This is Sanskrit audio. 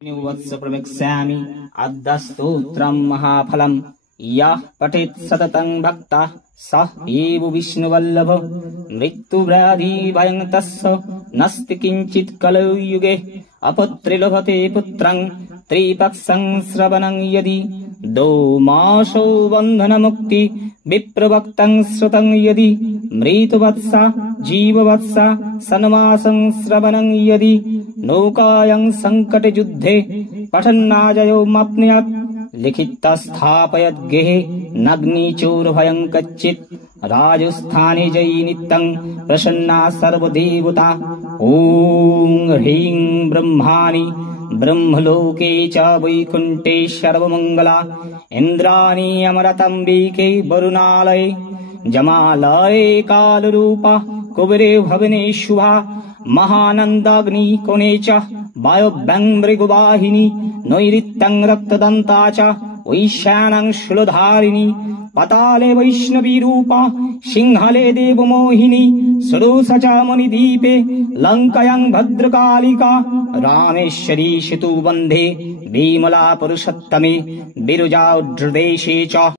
वत्स प्रवक्ष्यामि अद्यस्तोत्रम् महाफलम् यः पठेत् सततं भक्तः सः एव विष्णुवल्लभ मृत्युव्याधिभयं तस्य नास्ति किञ्चित् कलयुगे अपत्रे पुत्रं त्रिपक्षं श्रवणं यदि दौमासौ बन्धनमुक्ति विप्रवक्तं श्रुतं यदि मृतवत्सा जीववत्सा षण्मासं श्रवणं यदि नौकायां संकटयुद्धे पठन्नाजयो माप्नुयात् लिखितस्थापयत् गेहे नग्निचोरभयं कच्चित् राजस्थाने जयि नित्यं प्रसन्ना सर्वदेवता ॐ ह्रीं ब्रह्माणि ब्रह्मलोके च वैकुण्ठे सर्वमङ्गला इन्द्राणि अमरतम्बिके वरुणालये जमालये कालरूपा कुबेरे भवने शुभा महानन्दाग्निकोणे च वायव्यं मृगवाहिनी नैऋत्यं रक्तदन्ता च वैश्यानं शूलधारिणी पाताले वैष्णवी रूपा सिंहले देवमोहिनी सरोस च मणिद्वीपे लङ्कायां भद्रकालिका रामेश्वरी सेतुबन्धे विमला पुरुषोत्तमे विरजाद्रिदेशे च